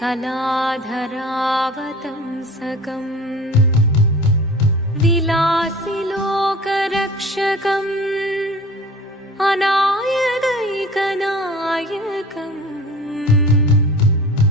कलाधरावतंसकम् विलासिलोकरक्षकम्। अनायदैकनायकम्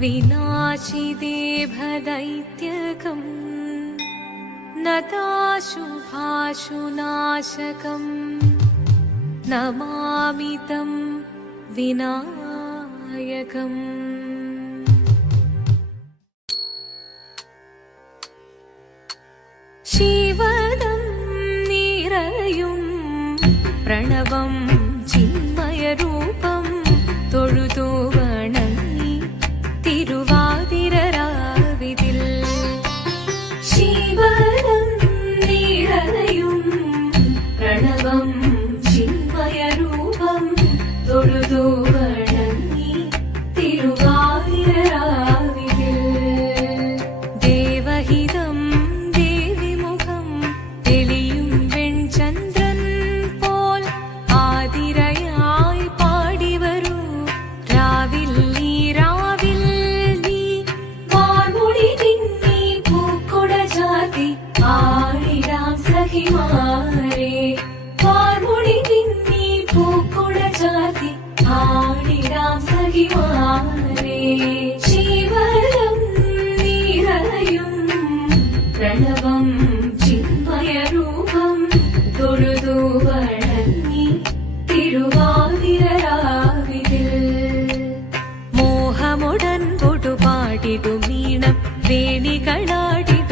विनाशिदेभदैत्यकम् नताशुभाशुनाशकम्। नमामि तं विनायकम् प्रणवं चिन्मयरूपं तोळु വണങ്ങി തിരുവാതിരരാവിതിൽ മോഹമുടൻ പൊടുപാടിടുമീണം വേണികളാടിടുമീരടി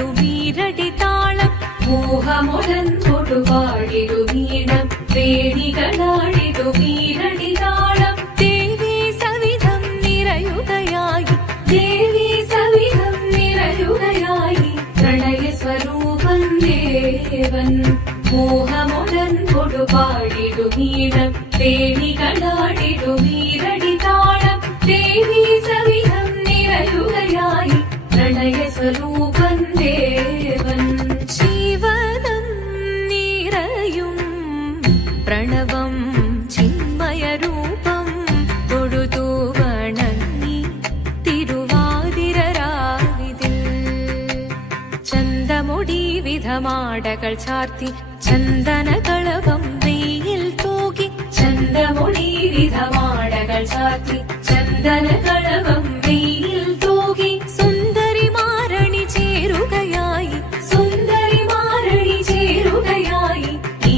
താളം. മോഹമുടൻ പൊടുപാടിടുമീണം വേണികളാടിടുമീരടി താളം. ദേവി സവിധം നിറയുകയായി ദേവി സവിധം നിറയുകയായി. പ്രണയ ദേവൻ മോഹമുടൻ ദേവി ദേവൻ. നിറയും പ്രണവം ചിന്മയരൂപം തിരുവാതിരരാവിതിൽ. ചാർത്തി ചന്ദനകളവം വെയിൽ തൂകി ചന്തമുടി വിധമാടകൾ ചാർത്തി ചന്ദനകളവം വെയിൽ തൂകി സുന്ദരി മാരണി ചേരുകയായി സുന്ദരി മാരണി ചേരുകയായി ഈ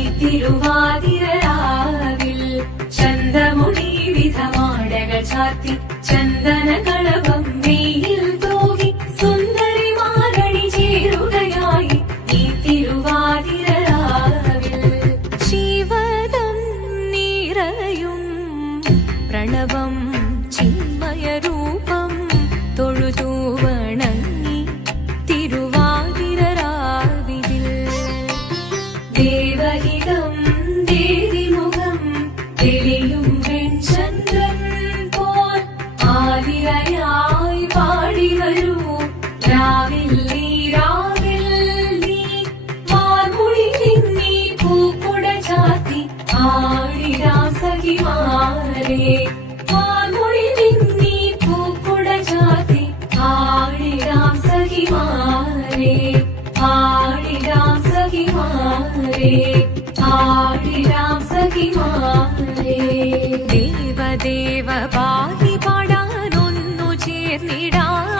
ദേവഹിതം സഖിമാരെ ആടിടാം സഖിമാരെ ആടിടാം സഖിമാരെ ദേവദേവ പാതി പാടാനൊന്നു ചേർന്നിടാം.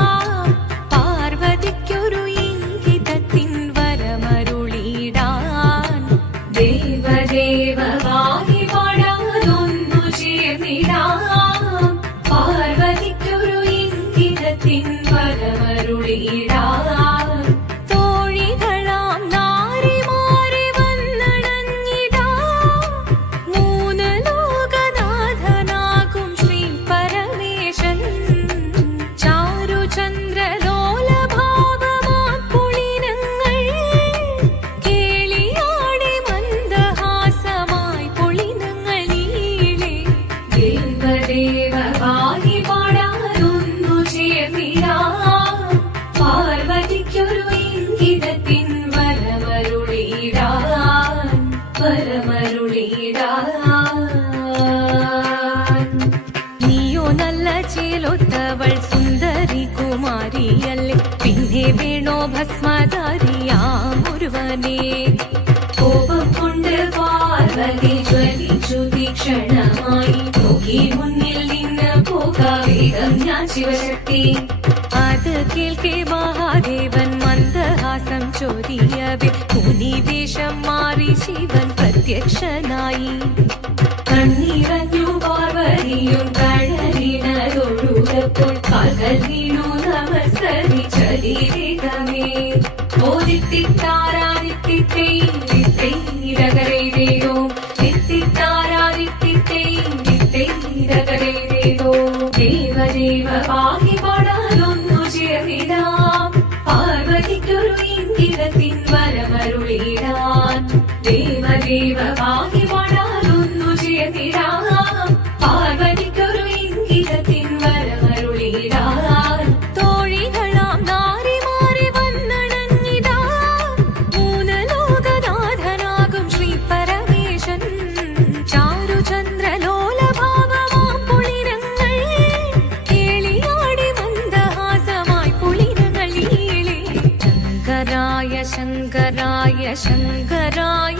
നീയോ നല്ല ചേലൊത്തവൾ സുന്ദരി കുമാരിയല്ലേ? പിന്നെ വീണോ ഭസ്മധാരിയാ മുരുവനെ കോപം കൊണ്ട് പാർവതി ജ്വലിച്ചു തീക്ഷണമായി. നോക്കി മുന്നിൽ നിന്ന് പോകാവേഗം ഞാൻ ശിവശക്തി. അത് കേൾക്കെ മഹാദേവൻ മന്ദഹാസം ചൊരിയവേ മുനിവേഷം മാറി ശിവ പ്രത്യക്ഷനായി കണ്ണീറഞ്ഞു പാർവതിയും കഴലിനതൊഴുകപ്പോൾ കാൽകൾ വീണു നമസ്കരിച്ചരീരകമേ ഓദിത്തിത്താരാദിത്തിത്തൈരകരേതോ ദേവദേവ പാഹി പാടാനൊന്നു ചേർന്നിടാം പാർവതിക്കൊരു ഇംഗിതത്തിൻ വരമരുളിടാൻ തോഴികളാം നാരിമാറി വന്നണഞ്ഞിതാ മൂന്ന് ലോകനാഥനാകും ശ്രീ പരമേശൻ ചാരുചന്ദ്രലോലഭാവമാം പുളിരങ്ങൾ കേളിയാടി മന്ദഹാസമായി പുളിരങ്ങൾ ഈളെ ശങ്കരായ ശങ്കരായ ശങ്കരായ